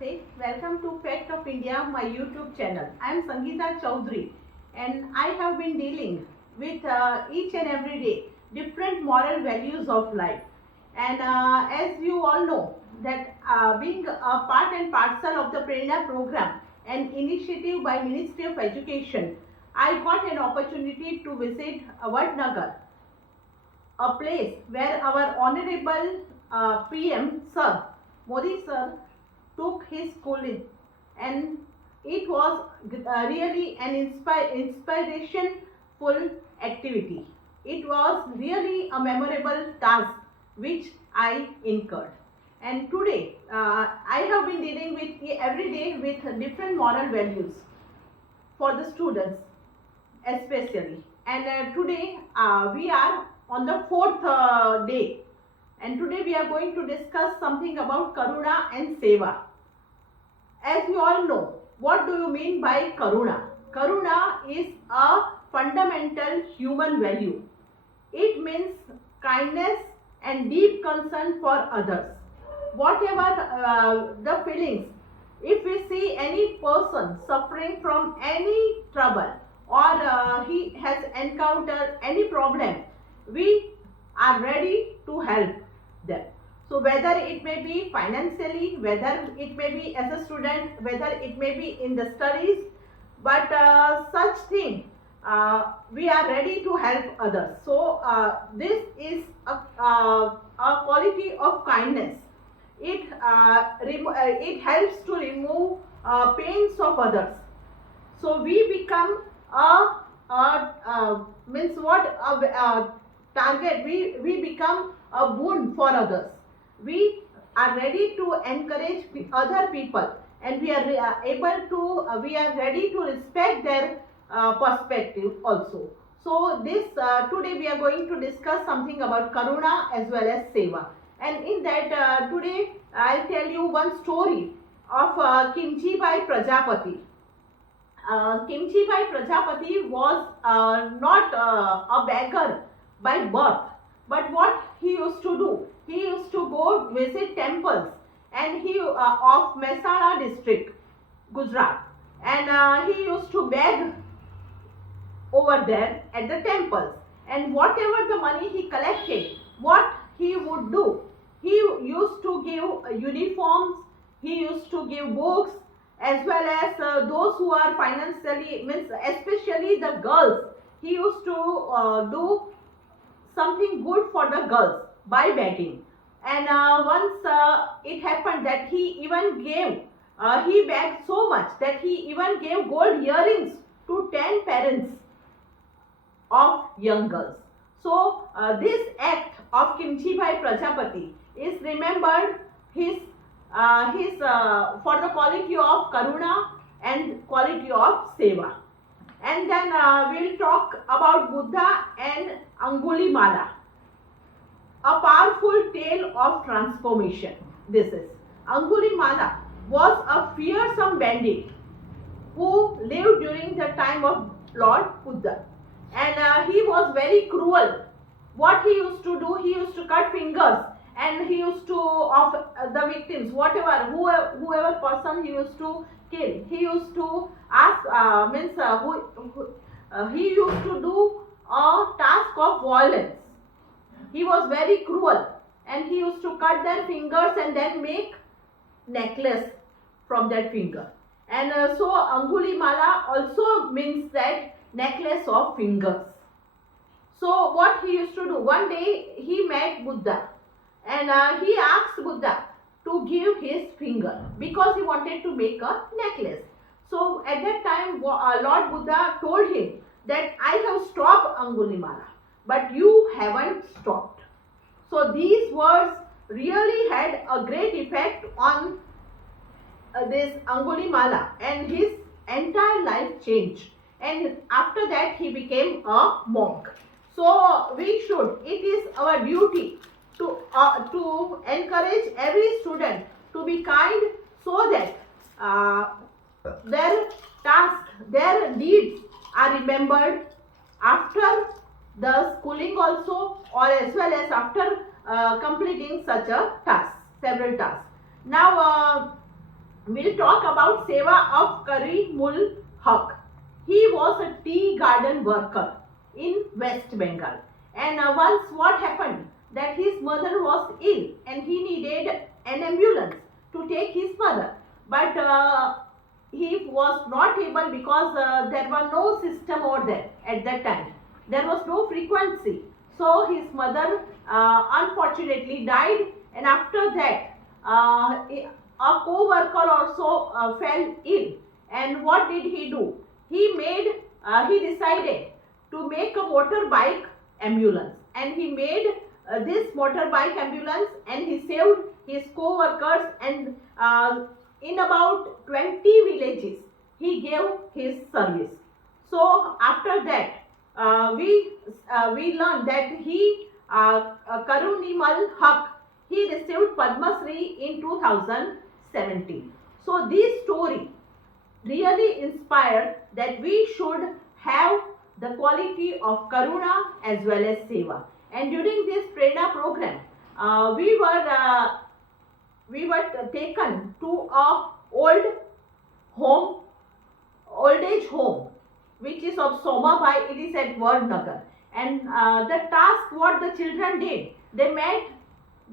Namaste. Welcome to Fact of India, my YouTube channel. I am Sangeeta Chaudhary and I have been dealing with each and every day different moral values of life. And as you all know that being a part and parcel of the prerana program, an initiative by Ministry of Education, I got an opportunity to visit Vadnagar, a place where our Honorable PM Sir, Modi Sir, took his schooling, and it was really an inspirationful activity. It was really a memorable task which I incurred. And today I have been dealing with every day with different moral values for the students especially. And today we are on the fourth day, and today we are going to discuss something about Karuna and Seva. As you all know, what do you mean by Karuna? Karuna is a fundamental human value. It means kindness and deep concern for others. Whatever the feelings, if we see any person suffering from any trouble or he has encountered any problem, we are ready to help them. So whether it may be financially, whether it may be as a student, whether it may be in the studies, but such thing we are ready to help others. So this is a quality of kindness. It helps to remove pains of others. So we become target. We become a boon for others. We are ready to encourage other people, and we are we are ready to respect their perspective also. So this today we are going to discuss something about Karuna as well as Seva, and in that today I'll tell you one story of Kimchi-Bhai Prajapati. Kimchi-Bhai Prajapati was not a beggar by birth, but what he used to do, he used to go visit temples, and he of Mehsana district, Gujarat, and he used to beg over there at the temples, and whatever the money he collected, what he would do, he used to give uniforms, he used to give books, as well as those who are financially, means especially the girls, he used to do something good for the girls by begging. And once it happened that he even gave, he begged so much that he even gave gold earrings to 10 parents of young girls. So this act of Kimchi-Bhai Prajapati is remembered his for the quality of Karuna and quality of Seva. And then we'll talk about Buddha and Angulimala, a powerful tale of transformation. This is Angulimala was a fearsome bandit who lived during the time of Lord Buddha, and he was very cruel. What he used to do, he used to cut fingers, and he used to of the victims, whoever person he used to kill, he used to ask he used to do a task of violence. He was very cruel, and he used to cut their fingers and then make necklace from that finger. And so Angulimala also means that necklace of fingers. So what he used to do, one day he met Buddha, and he asked Buddha to give his finger because he wanted to make a necklace. So at that time Lord Buddha told him that I have stopped Angulimala, but you haven't stopped. So these words really had a great effect on this Angulimala, and his entire life changed, and after that he became a monk. So we should, it is our duty to encourage every student to be kind, so that their task, their deeds are remembered after the schooling also, or as well as after completing such a task, several tasks. Now we'll talk about Seva of Karimul Haq. He was a tea garden worker in West Bengal. And once what happened, that his mother was ill and he needed an ambulance to take his mother. But he was not able because there was no system over there at that time. There was no frequency. So his mother unfortunately died, and after that a co-worker also fell ill. And what did he do? He decided to make a motorbike ambulance, and he made this motorbike ambulance, and he saved his co-workers, and in about 20 villages he gave his service. So after that we learned that he Karunimal Haq, he received Padma Shri in 2017. So this story really inspired that we should have the quality of Karuna as well as Seva. And during this prerana program, we were taken to a old age home, which is of Somabai. It is at Vadnagar. And the task what the children did, they met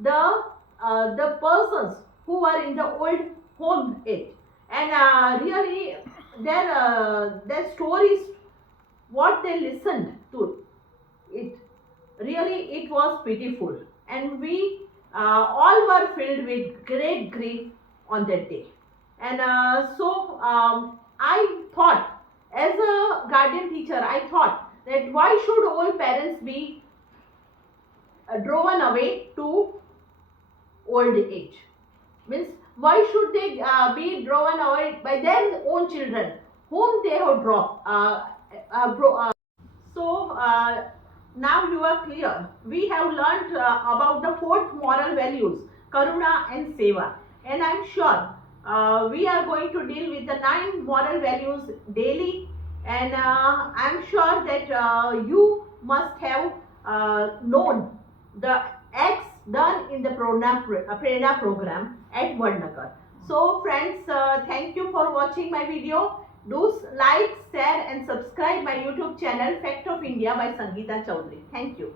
the persons who were in the old home age, and really their stories, what they listened to, it really it was pitiful, and we all were filled with great grief on that day. And I thought, as a guardian teacher, I thought that why should all parents be driven away to old age? Means, why should they be driven away by their own children whom they have dropped? Now you are clear. We have learnt about the 4th moral values, Karuna and Seva, and I am sure we are going to deal with the 9 moral values daily, and I am sure that you must have known the acts done in the prerana program at Vadnagar. So friends, thank you for watching my video. Do like, share and subscribe my YouTube channel Fact of India by Sangeeta Chaudhary. Thank you.